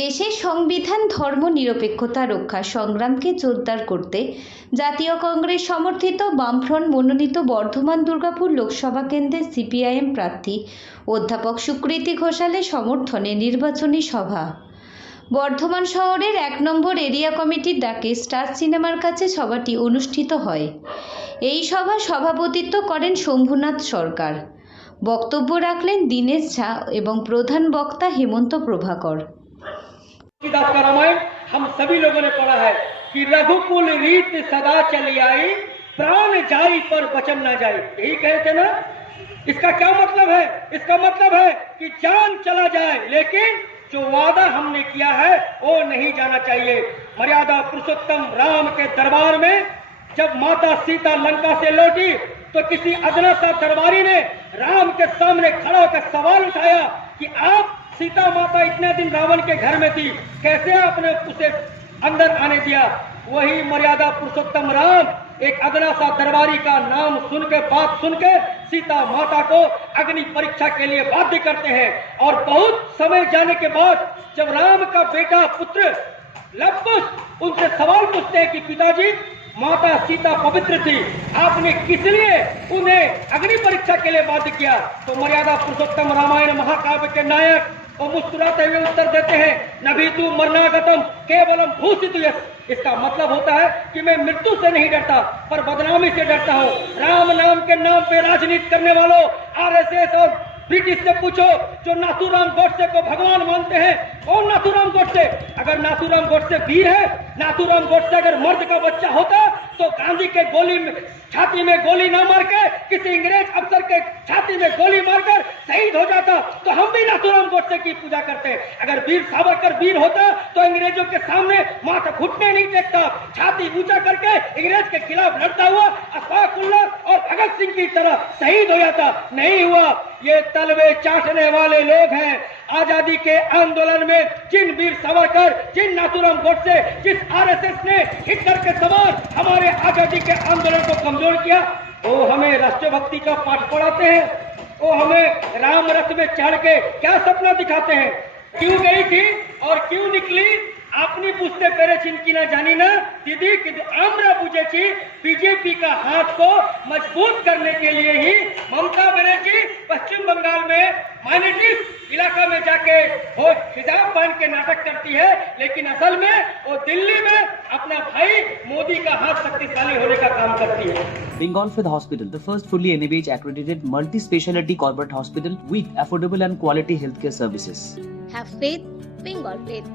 দেশের সংবিধান ধর্ম নিরপেক্ষতা রক্ষা সংগ্রামকে জোরদার করতে জাতীয় কংগ্রেস সমর্থিত বামফ্রন্ট মনোনীত বর্ধমান দুর্গাপুর লোকসভা কেন্দ্রের সিপিআইএম প্রার্থী অধ্যাপক সুকৃতি ঘোষালের সমর্থনে নির্বাচনী সভা। বর্ধমান শহরের ১ নম্বর এরিয়া কমিটির ডাকে স্টার সিনেমার কাছে সভাটি অনুষ্ঠিত হয়। এই সভা সভাপতিত্ব করেন শম্ভুনাথ সরকার। বক্তব্য রাখলেন দীনেশ ঝা এবং প্রধান বক্তা হেমন্ত প্রভাকর। तुलसीदास का रामायण हम सभी लोगों ने पढ़ा है कि रघुकुल रीत सदा चली आई, प्राण जाई पर वचन न जाए। यही कहे थे ना। इसका क्या मतलब है? इसका मतलब है कि जान चला जाए लेकिन जो वादा हमने किया है वो नहीं जाना चाहिए। मर्यादा पुरुषोत्तम राम के दरबार में जब माता सीता लंका से लौटी तो किसी अदना सा दरबारी ने राम के सामने खड़ा होकर सवाल उठाया कि आप सीता माता इतने दिन रावण के घर में थी, कैसे आपने उसे अंदर आने दिया? वही मर्यादा पुरुषोत्तम राम एक अदना सा दरबारी का नाम सुन के बात सुन के सीता माता को अग्नि परीक्षा के लिए बाध्य करते हैं। और बहुत समय जाने के बाद जब राम का बेटा पुत्र लवकुश उनसे सवाल पूछते हैं कि पिताजी माता सीता पवित्र थी, आपने किस लिए उन्हें अग्नि परीक्षा के लिए बाध्य किया? तो मर्यादा पुरुषोत्तम रामायण महाकाव्य के नायक वो मुस्कुराते हुए उत्तर देते हैं, नभी तू मरणागतम केवलम भूषित यश। इसका मतलब होता है कि मैं मृत्यु से नहीं डरता पर बदनामी से डरता हूँ। राम नाम के नाम पे राजनीति करने वालों, आरएसएस और ब्रिटिश से पूछो जो नाथूराम गोडसे को भगवान मानते हैं, कौन नाथूराम गोडसे? अगर नाथूराम गोडसे वीर है, नाथूराम गोडसे अगर मर्द का बच्चा होता तो गांधी के गोली में छाती में गोली ना मार के किसी अंग्रेज अफसर के छाती में गोली मारकर शहीद हो जाता तो हम भी नाथूराम गोडसे की पूजा करते। अगर वीर सावरकर वीर होता तो अंग्रेजों के सामने माथा घुटने नहीं टेकता, छाती ऊंचा करके अंग्रेज के खिलाफ लड़ता हुआ अशफाक उल्लाह और भगत सिंह की तरह शहीद हो जाता। नहीं हुआ। ये तलवे चाटने वाले लोग हैं। आजादी के आंदोलन में जिन वीर सावरकर, जिन नाथूराम गोडसे, जिस आरएसएस ने हिटलर के समान हमारे आजादी के आंदोलन को कमजोर किया, वो हमें राष्ट्रभक्ति का पाठ पढ़ाते हैं। वो हमें राम रथ में चढ़ के क्या सपना दिखाते हैं? क्यों गई थी और क्यों निकली? আপনি বুঝতে পেরেছেন কিনা জানি না दीदी, কিন্তু আমরা বুঝেছি बीजेपी का हाथ को मजबूत करने के लिए ही ममता बनर्जी पश्चिम बंगाल में माइनॉरिटीज इलाका में जाके वो हिजाब पहन के नाटक करती है, लेकिन असल में वो दिल्ली में अपना भाई मोदी का हाथ शक्तिशाली होने का काम करती है। Bengal Fifth Hospital, the first fully NABH accredited multi-speciality corporate hospital with affordable and quality healthcare services. Have faith, Bengal Faith.